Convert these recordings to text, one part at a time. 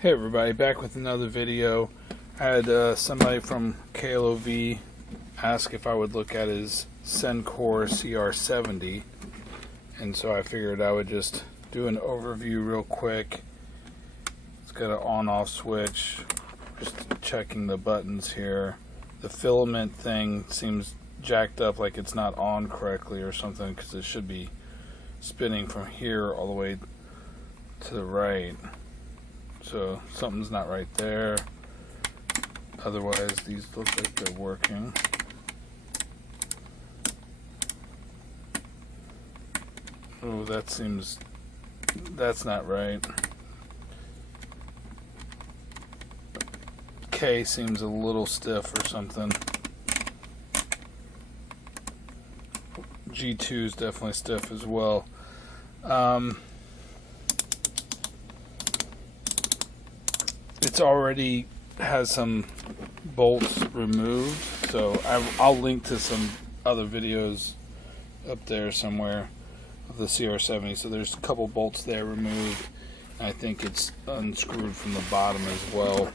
Hey everybody, back with another video. I had somebody from KLOV ask if I would look at his Sencore CR70, and so I figured I would just do an overview real quick. It's got an on-off switch, just checking the buttons here. The filament thing seems jacked up, like it's not on correctly or something, because it should be spinning from here all the way to the right. So something's not right there. Otherwise, these look like they're working. Oh, that's not right. K seems a little stiff or something. G2 is definitely stiff as well. It's already has some bolts removed, so I'll link to some other videos up there somewhere of the CR70. So there's a couple bolts there removed. I think it's unscrewed from the bottom as well,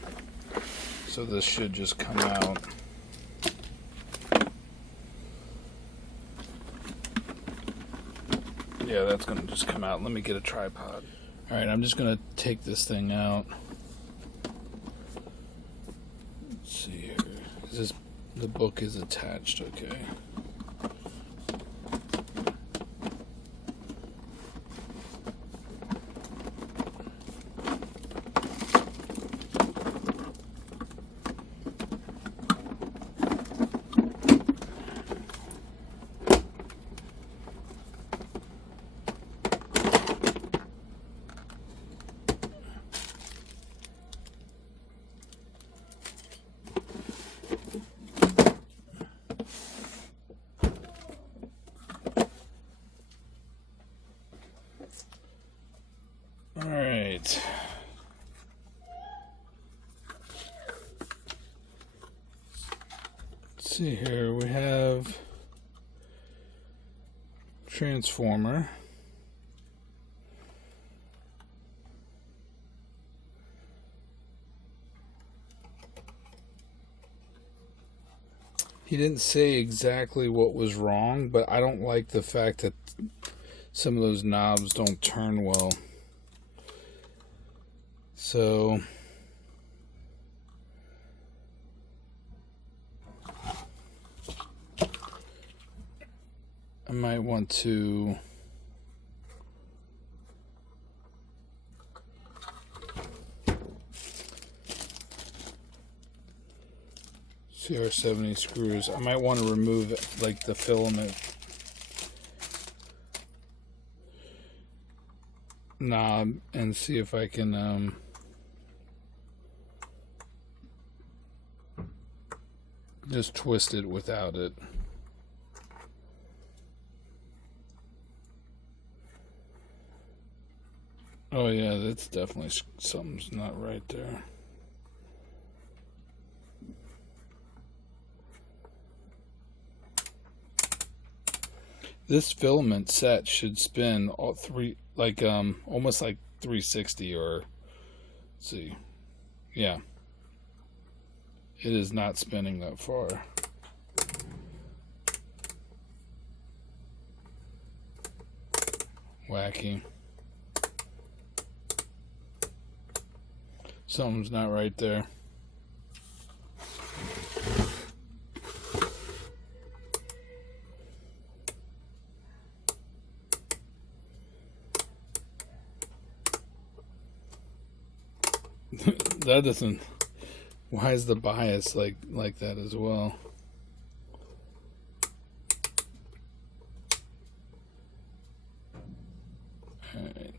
so this should just come out. Yeah, that's gonna just come out. Let me get a tripod. Alright, I'm just gonna take this thing out. See here. The book is attached, okay. Alright. Let's see here. We have transformer. He didn't say exactly what was wrong, but I don't like the fact that some of those knobs don't turn well. So I might want to CR70 screws. I might want to remove like the filament knob and see if I can just twist it without it. Oh yeah, that's definitely something's not right there. This filament set should spin all three, like almost like 360, or let's see, yeah. It is not spinning that far. Wacky. Something's not right there. That doesn't. Why is the bias like that as well? All right.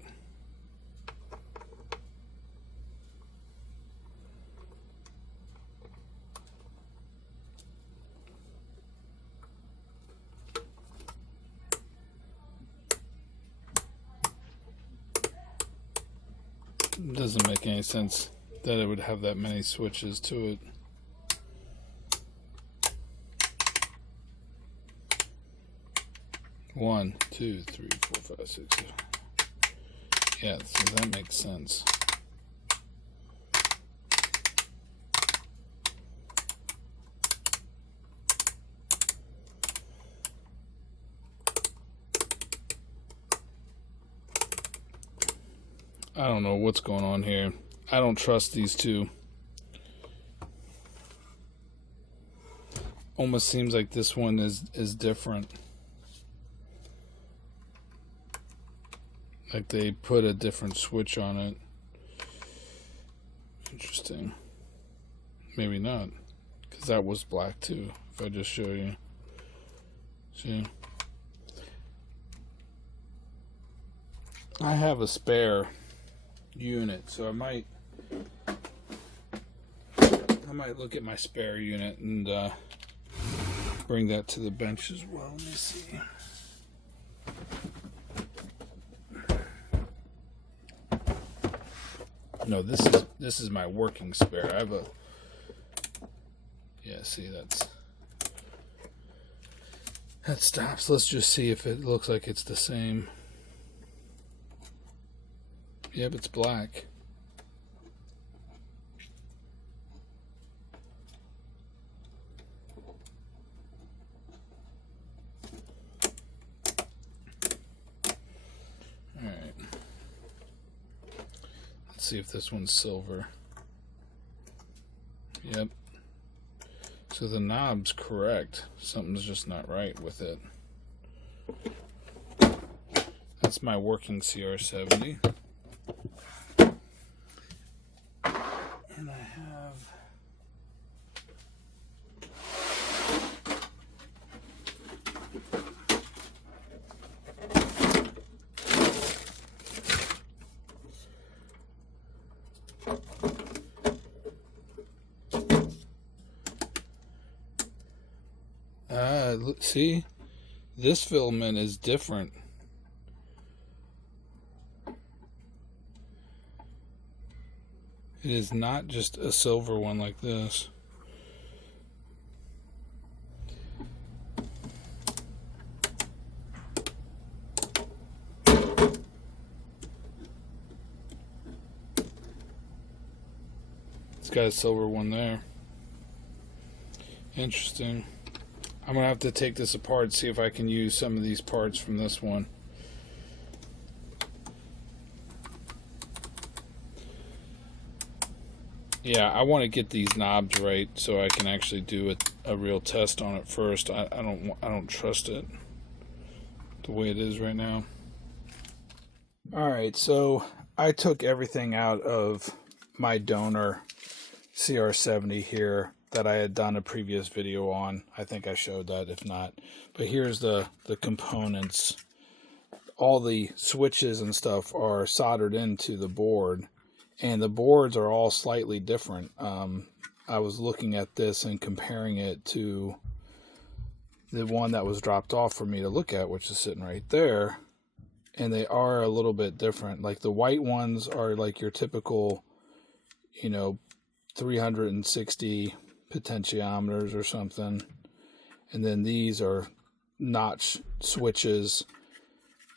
It doesn't make any sense that it would have that many switches to it. One, two, three, four, five, six, seven. Yeah, so that makes sense. I don't know what's going on here. I don't trust these two. Almost seems like this one is different. Like they put a different switch on it. Interesting. Maybe not, because that was black too. If I just show you. See? I have a spare unit, so I might look at my spare unit and bring that to the bench as well. Let me see. No, this is my working spare. I have a, yeah, see, that stops. Let's just see if it looks like it's the same. Yep, it's black. Alright. Let's see if this one's silver. Yep. So the knob's correct. Something's just not right with it. That's my working CR70. And I have see, this filament is different. It is not just a silver one like this. It's got a silver one there. Interesting. I'm going to have to take this apart, see if I can use some of these parts from this one. Yeah, I want to get these knobs right so I can actually do a real test on it first. I don't trust it the way it is right now. Alright, so I took everything out of my donor CR70 here that I had done a previous video on. I think I showed that, if not. But here's the components. All the switches and stuff are soldered into the board, and the boards are all slightly different. I was looking at this and comparing it to the one that was dropped off for me to look at, which is sitting right there, and they are a little bit different. Like the white ones are like your typical, 360 potentiometers or something, and then these are notch switches,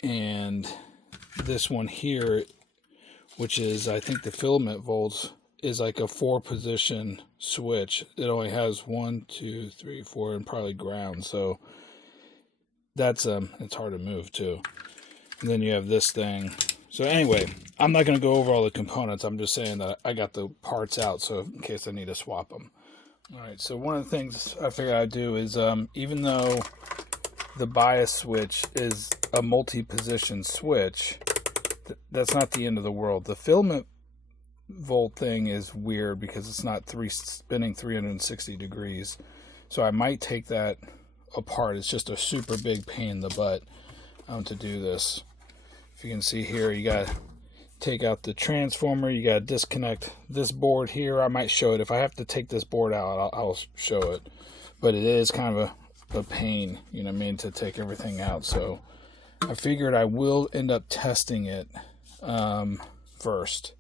and this one here, which is, I think the filament volts, is like a 4-position switch. It only has 1, 2, 3, 4, and probably ground, so that's it's hard to move too. And then you have this thing. So anyway, I'm not going to go over all the components. I'm just saying that I got the parts out, so in case I need to swap them. Alright, so one of the things I figured I'd do is, even though the bias switch is a multi-position switch, that's not the end of the world. The filament volt thing is weird because it's not spinning 360 degrees. So I might take that apart. It's just a super big pain in the butt to do this. If you can see here, you got to take out the transformer. You got to disconnect this board here. I might show it. If I have to take this board out, I'll show it. But it is kind of a pain, to take everything out. So I figured I will end up testing it first,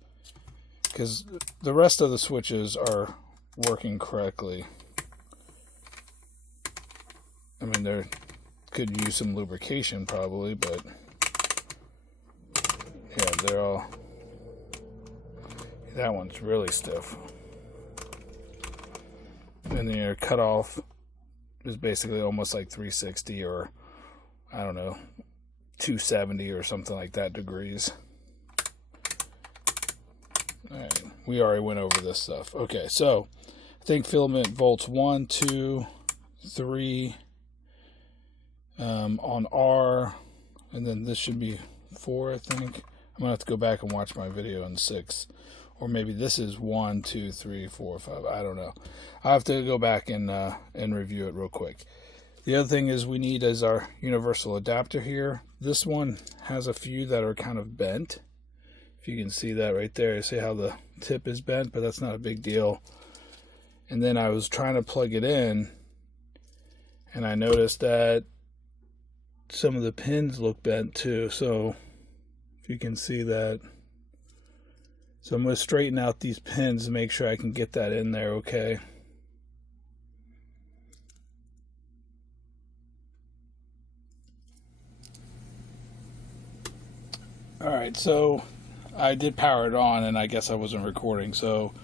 because the rest of the switches are working correctly. I mean, they could use some lubrication probably, but yeah, they're all, that one's really stiff. And then your cutoff is basically almost like 360, or I don't know, 270 or something like that degrees. Alright, we already went over this stuff. Okay, so I think filament volts 1, 2, 3 on R, and then this should be 4, I think. I'm going to have to go back and watch my video on 6. Or maybe this is 1, 2, 3, 4, 5. I don't know. I'll have to go back and review it real quick. The other thing is we need is our universal adapter here. This one has a few that are kind of bent. If you can see that right there, you see how the tip is bent, but that's not a big deal. And then I was trying to plug it in, and I noticed that some of the pins look bent too. So if you can see that. So I'm going to straighten out these pins to make sure I can get that in there okay. Alright, so I did power it on, and I guess I wasn't recording. So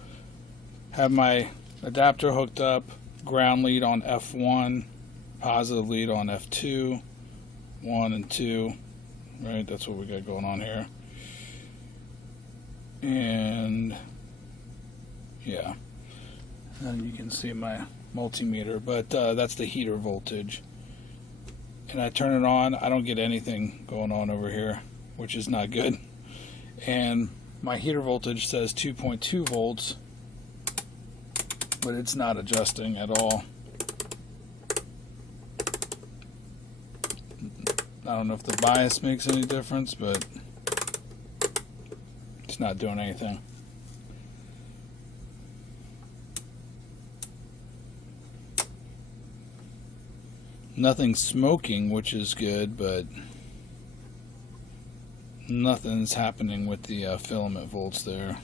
have my adapter hooked up, ground lead on F1, positive lead on F2, 1 and 2. Right, that's what we got going on here. And yeah, and you can see my multimeter, but that's the heater voltage. And I turn it on, I don't get anything going on over here, which is not good. And my heater voltage says 2.2 volts, but it's not adjusting at all. I don't know if the bias makes any difference, but it's not doing anything. Nothing's smoking, which is good, but nothing's happening with the filament volts there,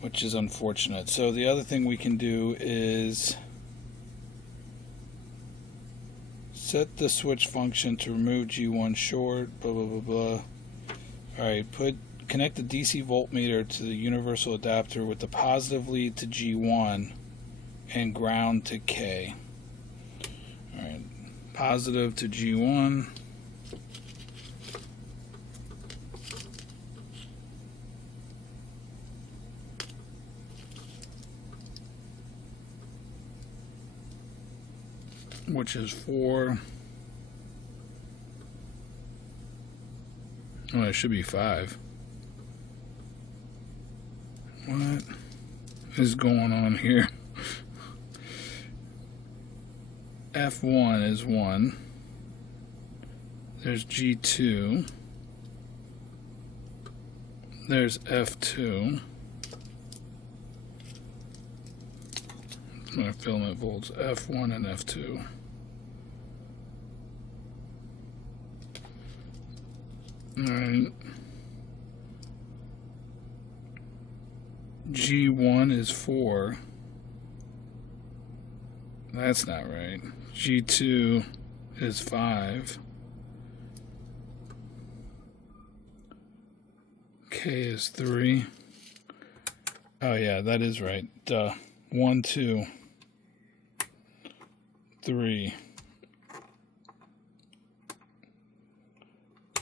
which is unfortunate. So the other thing we can do is set the switch function to remove G1 short, blah, blah, blah, blah. Alright, connect the DC voltmeter to the universal adapter with the positive lead to G1 and ground to K. Alright, positive to G1. Which is 4. Oh, it should be 5. What is going on here? F1 is 1. There's G2. There's F2. My filament volts F1 and F2. Alright. G1 is 4. That's not right. G2 is 5. K is 3. Oh yeah, that is right. Duh. 1, 2, 3,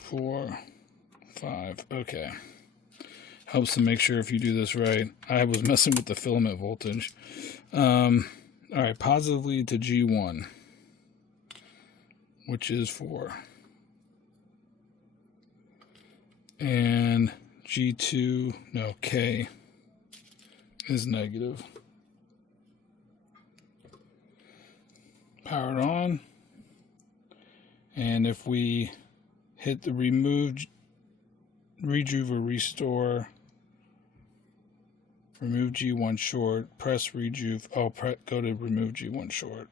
4, 5. Okay. Helps to make sure if you do this right. I was messing with the filament voltage. Alright, positive lead to G1, which is 4. And G2, no, K is negative. Powered on. And if we hit the remove, rejuve or restore, remove G1 short, press rejuve, go to remove G1 short.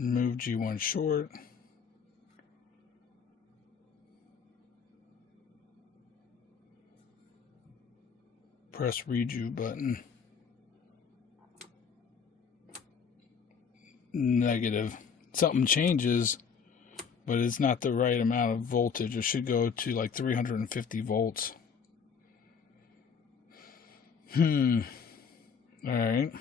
Remove G1 short. Press rejuve button. Negative. Something changes, but it's not the right amount of voltage. It should go to like 350 volts. Alright.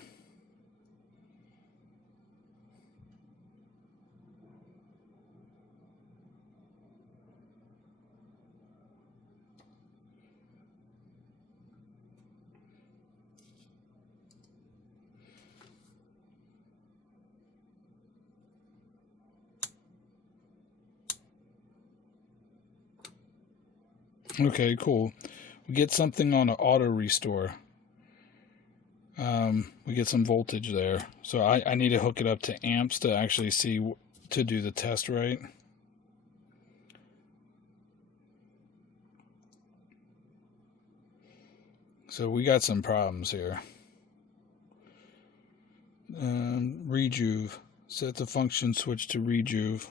Okay, cool. We get something on an auto restore. We get some voltage there. So I need to hook it up to amps to actually see, to do the test right. So we got some problems here. Rejuve. Set the function switch to rejuve.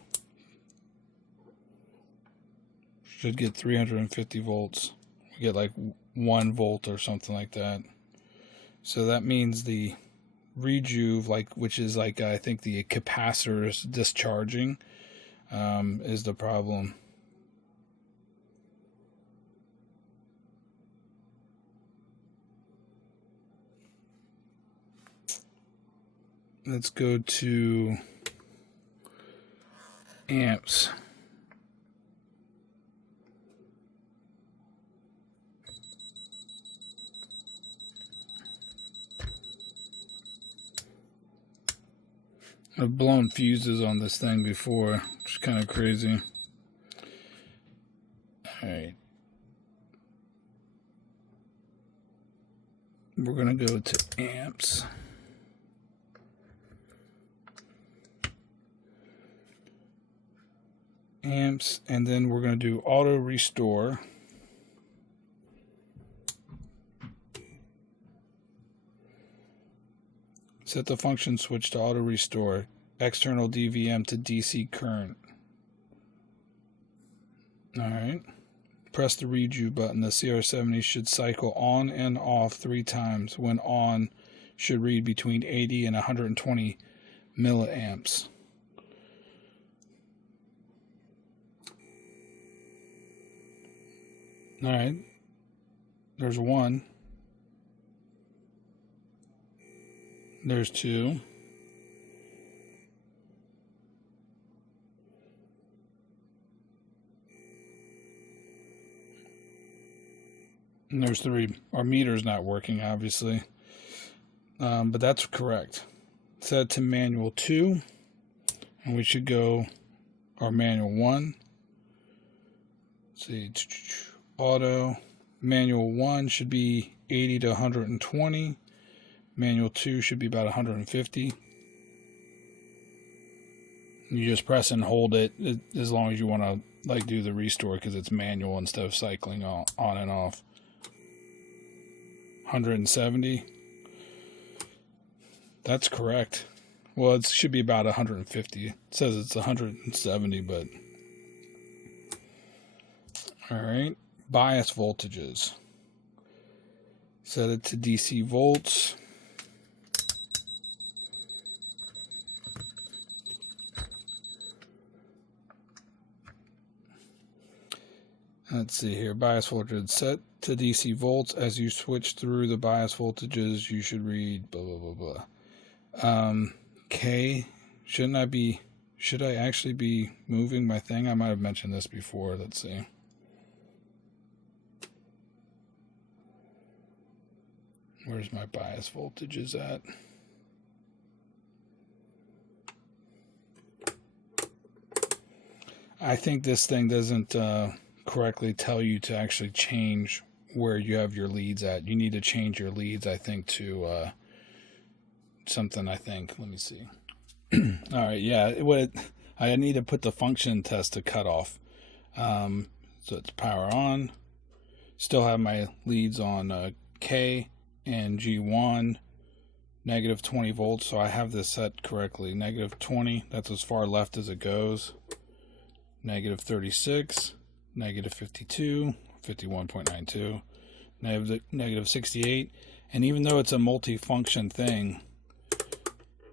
Should get 350 volts. We get like 1 volt or something like that. So that means the rejuve, which is I think the capacitor is discharging, is the problem. Let's go to amps. I've blown fuses on this thing before, which is kind of crazy. Alright. We're going to go to amps. Amps, and then we're going to do auto restore. Set the function switch to auto restore. External DVM to DC current. Alright. Press the rejuve button. The CR70 should cycle on and off 3 times. When on, should read between 80 and 120 milliamps. Alright. There's 1. There's 2. And there's 3. Our meter's not working, obviously. But that's correct. Set to manual 2. And we should go our manual 1. Let's see. Auto. Manual 1 should be 80 to 120. Manual 2 should be about 150. You just press and hold it as long as you want to do the restore, because it's manual instead of cycling on and off. 170. That's correct. Well, it should be about 150. It says it's 170, but all right. Bias voltages. Set it to DC volts. Let's see here. Bias voltage set to DC volts. As you switch through the bias voltages, you should read blah, blah, blah, blah. K. Should I actually be moving my thing? I might have mentioned this before. Let's see. Where's my bias voltages at? I think this thing doesn't correctly tell you to actually change where you have your leads at. You need to change your leads, I think, to something, I think. Let me see. All right, yeah. I need to put the function test to cut off. So it's power on. Still have my leads on K and G1, negative 20 volts. So I have this set correctly. Negative 20, that's as far left as it goes. Negative 36. Negative 52, 51.92, negative 68, and even though it's a multi-function thing,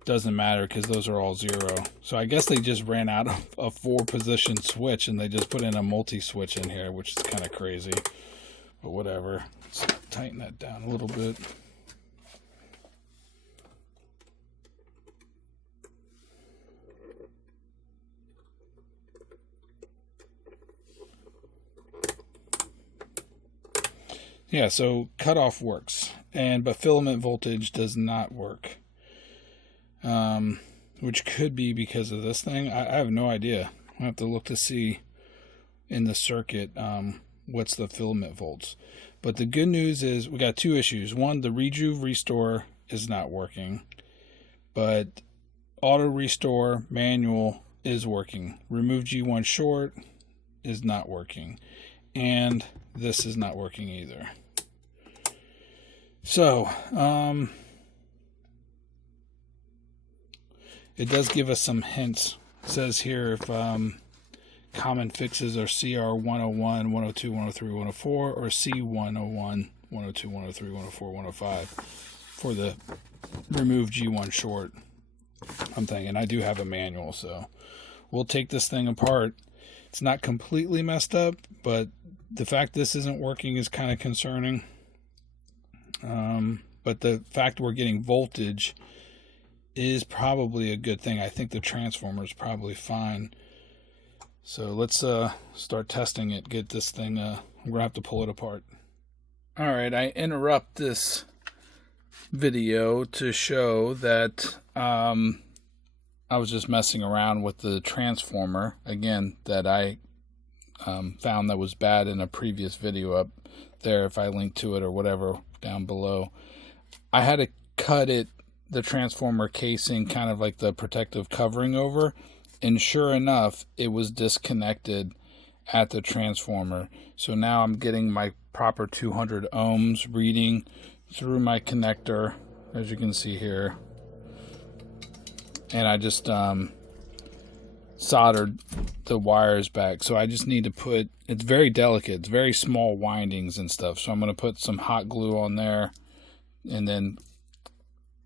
doesn't matter because those are all 0. So I guess they just ran out of a 4-position switch and they just put in a multi-switch in here, which is kind of crazy, but whatever. Let's tighten that down a little bit. Yeah, so cutoff works, but filament voltage does not work, which could be because of this thing. I have no idea. I'll have to look to see in the circuit what's the filament volts. But the good news is we got two issues. One, the Rejuve Restore is not working, but Auto Restore Manual is working. Remove G1 Short is not working, and this is not working either. So, it does give us some hints. It says here if common fixes are CR101, 102, 103, 104, or C101, 102, 103, 104, 105 for the remove G1 short. I'm thinking I do have a manual, so we'll take this thing apart. It's not completely messed up, but the fact this isn't working is kind of concerning. But the fact we're getting voltage is probably a good thing. I think the transformer is probably fine. So let's start testing it, get this thing, I'm going to have to pull it apart. Alright, I interrupt this video to show that I was just messing around with the transformer, again, that I found that was bad in a previous video up there, if I link to it or whatever down below. I had to cut the transformer casing, kind of like the protective covering over, and sure enough, it was disconnected at the transformer. So now I'm getting my proper 200 ohms reading through my connector, as you can see here. And I just soldered the wires back. So I just need to put, it's very delicate, it's very small windings and stuff. So I'm going to put some hot glue on there and then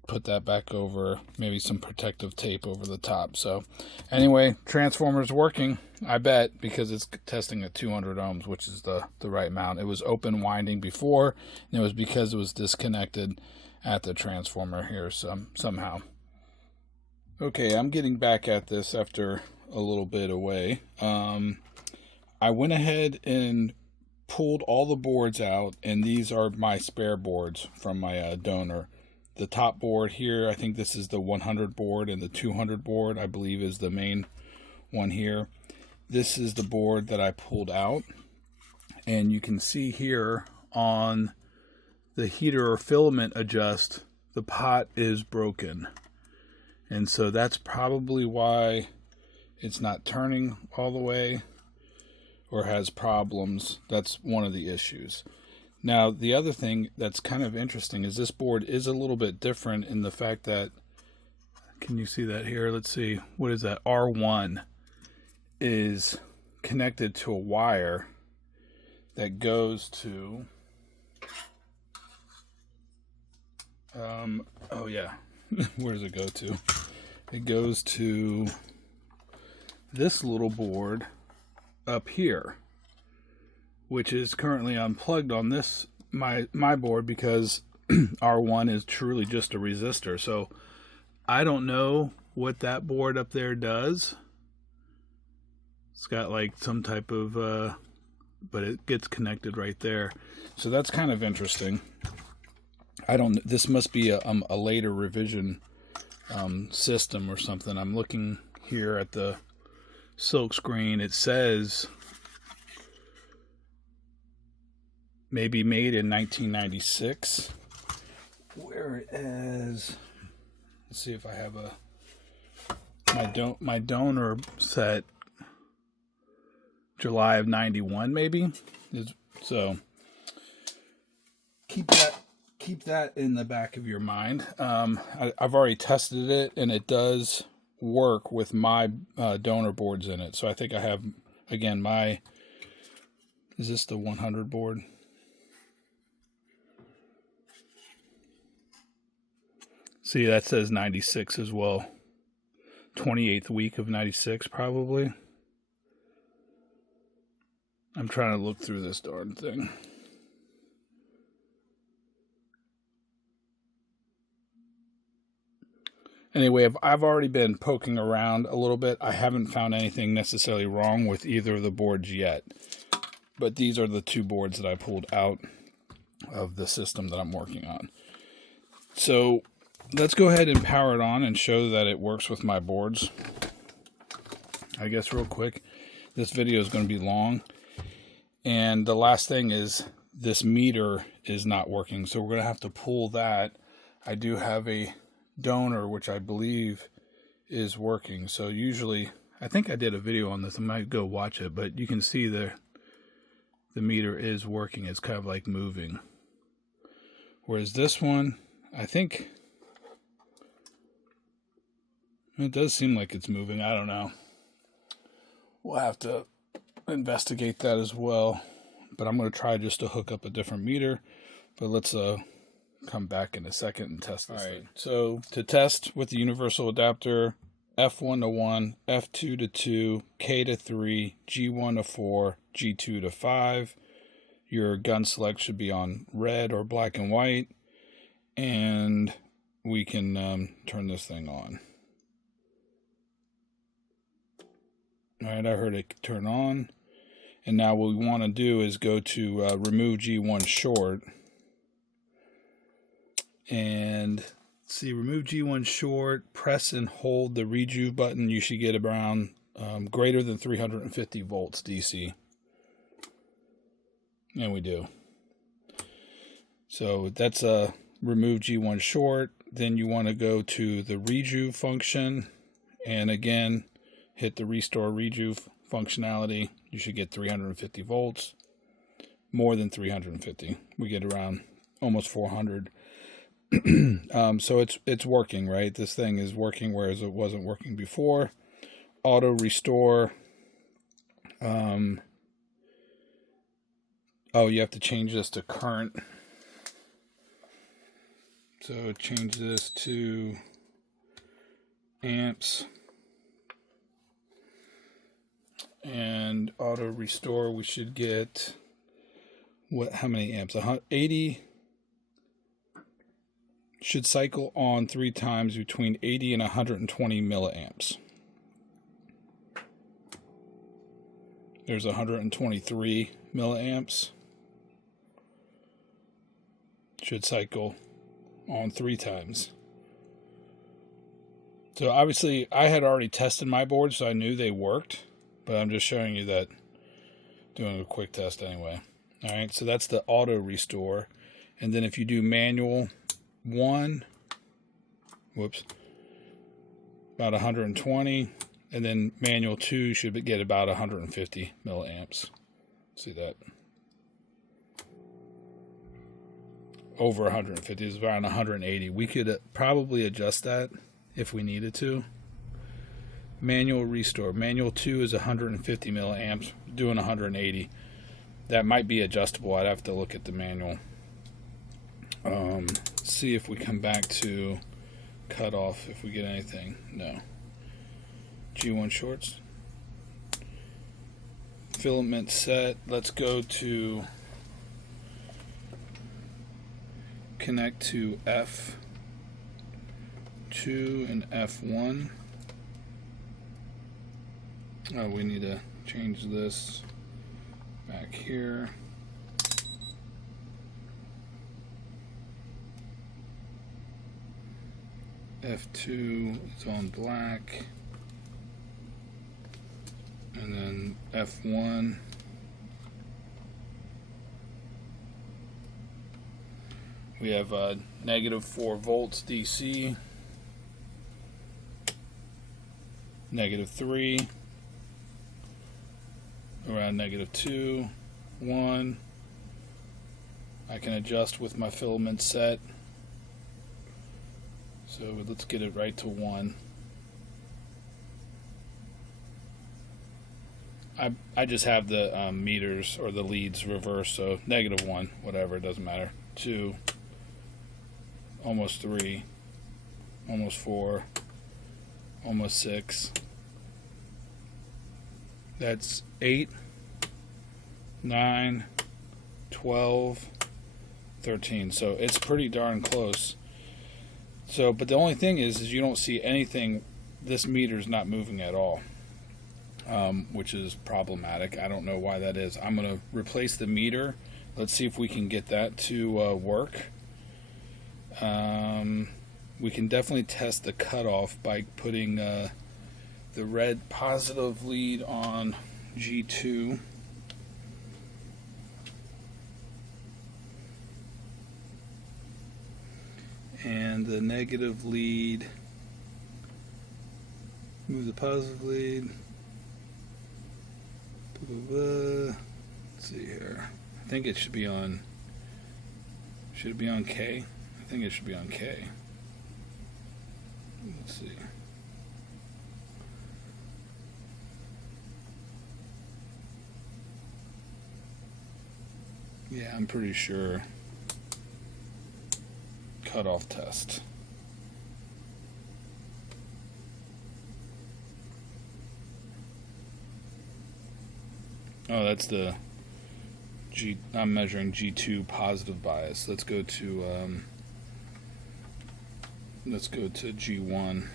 put that back over, maybe some protective tape over the top. So anyway, transformer's working, I bet, because it's testing at 200 ohms, which is the right amount. It was open winding before, and it was because it was disconnected at the transformer here somehow. Okay, I'm getting back at this after a little bit away. I went ahead and pulled all the boards out, and these are my spare boards from my donor. The top board here, I think this is the 100 board, and the 200 board, I believe, is the main one here. This is the board that I pulled out, and you can see here on the heater or filament adjust, the pot is broken. And so that's probably why it's not turning all the way or has problems. That's one of the issues. Now, the other thing that's kind of interesting is this board is a little bit different in the fact that, can you see that here? Let's see, what is that? R1 is connected to a wire that goes to, oh yeah, where does it go to? It goes to this little board up here, which is currently unplugged on this my board because R1 is truly just a resistor. So I don't know what that board up there does. It's got like some type of but it gets connected right there. So that's kind of interesting. This must be a later revision system or something. I'm looking here at the silk screen. It says maybe made in 1996. Whereas, let's see if I have my donor set July of 91 maybe. So keep that in the back of your mind. I've already tested it, and it does work with my donor boards in it. So I think I have, again, is this the 100 board? See, that says 96 as well. 28th week of 96 probably. I'm trying to look through this darn thing. Anyway, I've already been poking around a little bit. I haven't found anything necessarily wrong with either of the boards yet. But these are the two boards that I pulled out of the system that I'm working on. So let's go ahead and power it on and show that it works with my boards. I guess real quick, this video is going to be long. And the last thing is this meter is not working, so we're going to have to pull that. I do have a donor, which I believe is working. So usually, I think I did a video on this. I might go watch it, but you can see the meter is working. It's kind of like moving. Whereas this one, I think it does seem like it's moving. I don't know. We'll have to investigate that as well. But I'm going to try just to hook up a different meter. But let's come back in a second and test this thing. So to test with the universal adapter, F1 to 1, F2 to 2, K to 3, G1 to 4, G2 to 5. Your gun select should be on red or black and white. And we can turn this thing on. Alright, I heard it turn on. And now what we want to do is go to remove G1 short. And see, remove G1 short, press and hold the rejuve button. You should get around greater than 350 volts DC. And we do. So that's remove G1 short. Then you want to go to the rejuve function. And again, hit the restore rejuve functionality. You should get 350 volts. More than 350. We get around almost 400. So it's working, right? This thing is working, whereas it wasn't working before. Auto restore. Oh, you have to change this to current. So change this to amps. And auto restore, we should get how many amps? 80. Should cycle on 3 times between 80 and 120 milliamps. There's 123 milliamps. Should cycle on 3 times. So obviously I had already tested my board, so I knew they worked, but I'm just showing you that, doing a quick test anyway. All right, so that's the auto restore. And then if you do manual 1, about 120, and then manual 2 should get about 150 milliamps. See that? Over 150 is around 180. We could probably adjust that if we needed to. Manual restore. Manual 2 is 150 milliamps, doing 180. That might be adjustable. I'd have to look at the manual. See if we come back to cutoff, if we get anything. No. G1 shorts. Filament set. Let's go to connect to F2 and F1. Oh, we need to change this back here. F2 is on black, and then F1 we have negative 4 volts DC, negative 3, around negative 2, 1. I can adjust with my filament set. So let's get it right to 1. I just have the meters or the leads reversed, so negative 1, whatever, it doesn't matter. 2, almost 3, almost 4, almost 6. That's 8, 9, 12, 13. So it's pretty darn close. So, but the only thing is you don't see anything. This meter's not moving at all, which is problematic. I don't know why that is. I'm going to replace the meter. Let's see if we can get that to work. We can definitely test the cutoff by putting the red positive lead on G2. and the negative lead, move the positive lead. Let's see here. I think it should be on. Should it be on K? I think it should be on K. Let's see. Yeah, I'm pretty sure. Cutoff test. Oh, that's the G. I'm measuring G2 positive bias. Let's go to G1.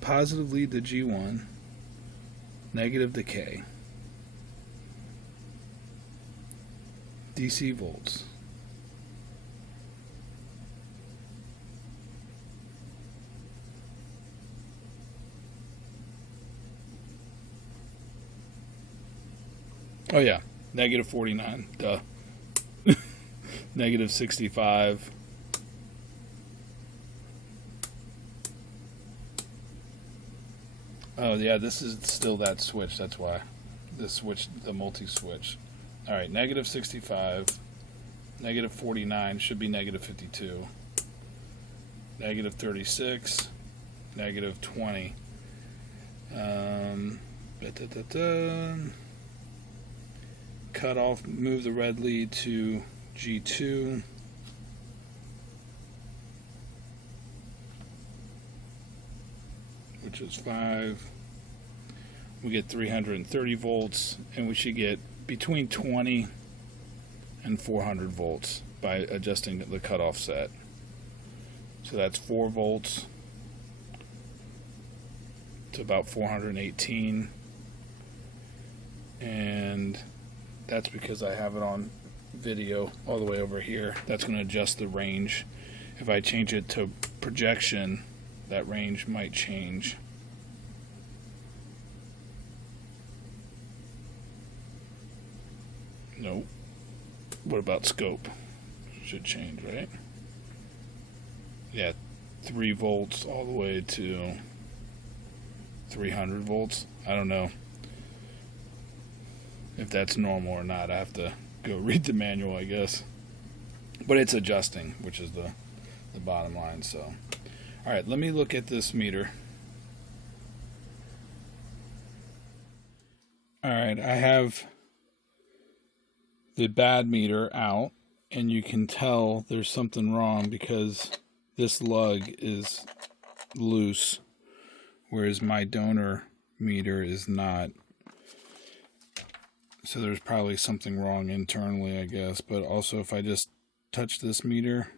Positive lead to G1, negative to K. DC volts. Oh yeah, negative 49, duh. Negative 65. Oh yeah, this is still that switch, that's why. This switch, the multi-switch. Alright, negative 65, negative 49, should be negative 52, negative 36, negative 20. Cut off, move the red lead to G2. Which is 5. We get 330 volts, and we should get between 20 and 400 volts by adjusting the cutoff set. So that's 4 volts to about 418, and that's because I have it on video all the way over here. That's going to adjust the range. If I change it to projection, that range might change. Nope. What about scope? Should change, right? Yeah, 3 volts all the way to 300 volts. I don't know if that's normal or not. I have to go read the manual, I guess. But it's adjusting, which is the bottom line, so. Alright, let me look at this meter. Alright, I have the bad meter out, and you can tell there's something wrong because this lug is loose, whereas my donor meter is not. So there's probably something wrong internally, I guess. But also, if I just touch this meter,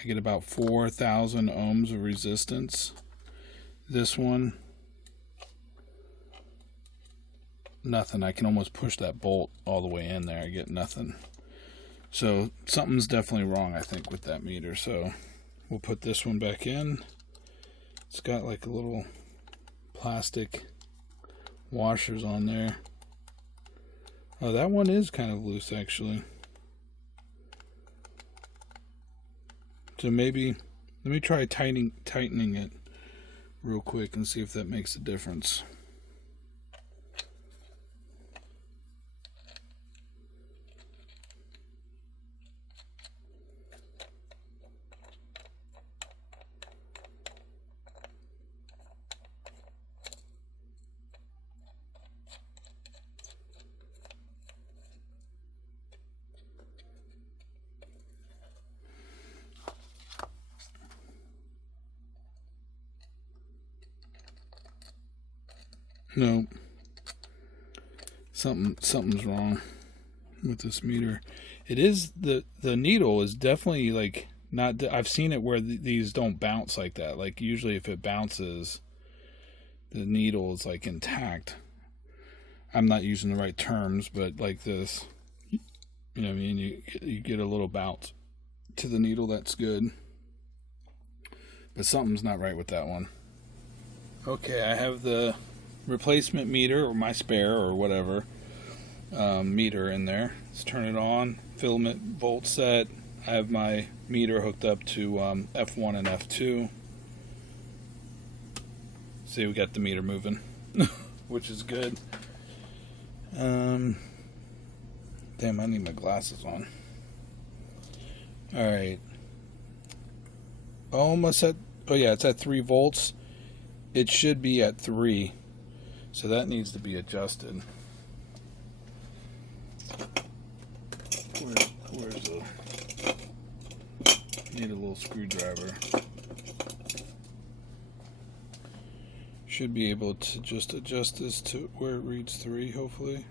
I get about 4,000 ohms of resistance. This one, nothing. I can almost push that bolt all the way in there. I get nothing. So something's definitely wrong, I think, with that meter. So we'll put this one back in. It's got like a little plastic washers on there. Oh, that one is kind of loose, actually. So maybe, let me try tightening it real quick and see if that makes a difference. No, something's wrong with this meter. It is the needle is definitely like not. I've seen it where these don't bounce like that. Like usually, if it bounces, the needle is like intact. I'm not using the right terms, but like this, you know what I mean? You get a little bounce to the needle. That's good. But something's not right with that one. Okay, I have the replacement meter, or my spare, or whatever, meter in there. Let's turn it on. Filament volt set. I have my meter hooked up to F1 and F2. See, we got the meter moving, which is good. Damn, I need my glasses on. Alright. Almost at, oh yeah, it's at 3 volts. It should be at 3. So that needs to be adjusted. Where's the... Need a little screwdriver. Should be able to just adjust this to where it reads 3, hopefully.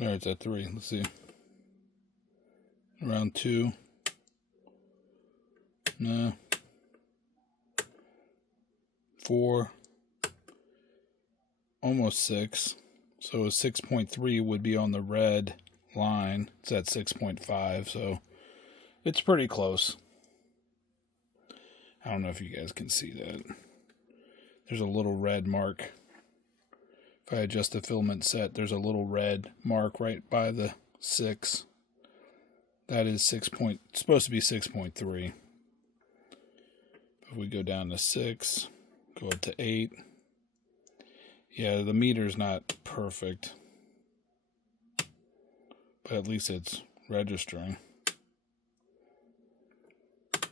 Alright, it's at 3. Let's see. Around 2. No. 4. Almost 6. So a 6.3 would be on the red line. It's at 6.5, so it's pretty close. I don't know if you guys can see that. There's a little red mark. If I adjust the filament set, there's a little red mark right by the 6. That is supposed to be 6.3. If we go down to 6, go up to 8. Yeah, the meter's not perfect, but at least it's registering.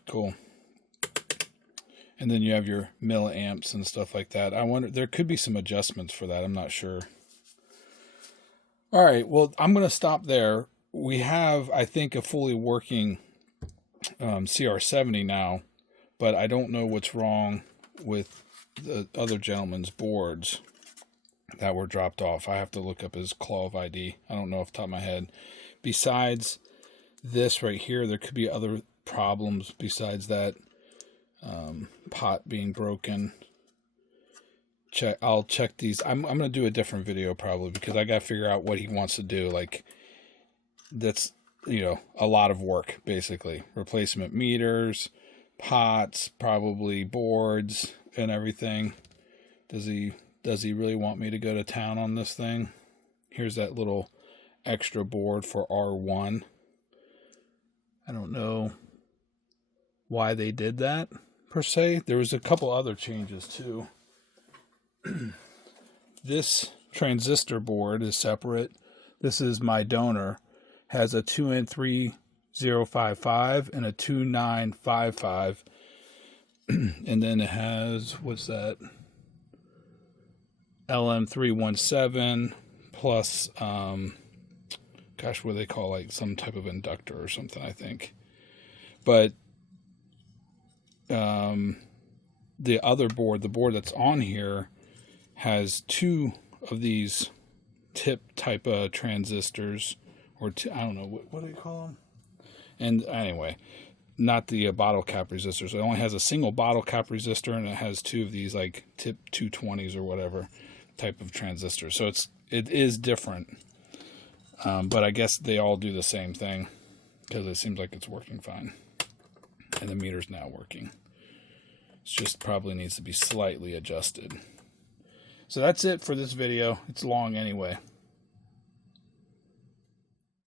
Cool. And then you have your milliamps and stuff like that. I wonder, there could be some adjustments for that. I'm not sure. All right, well, I'm going to stop there. We have, I think, a fully working CR70 now, but I don't know what's wrong with the other gentleman's boards that were dropped off. I have to look up his claw of ID. I don't know off the top of my head. Besides this right here, there could be other problems besides that. Pot being broken. I'll check these. I'm gonna do a different video probably, because I gotta figure out what he wants to do. Like, that's, you know, a lot of work basically. Replacement meters, pots, probably boards and everything. Does he really want me to go to town on this thing? Here's that little extra board for R1. I don't know why they did that per se. There was a couple other changes too. This transistor board is separate. This is my donor. Has a 2N3055 and a 2955. And then it has, what's that? LM317 plus, gosh, what do they call, like some type of inductor or something, I think. But the other board, the board that's on here, has 2 of these tip type of transistors, or I don't know, what do you call them? And anyway, not the bottle cap resistors. It only has a single bottle cap resistor, and it has 2 of these like tip 220s or whatever type of transistors. So it is different, but I guess they all do the same thing, because it seems like it's working fine, and the meter's now working. It just probably needs to be slightly adjusted. So that's it for this video. It's long anyway.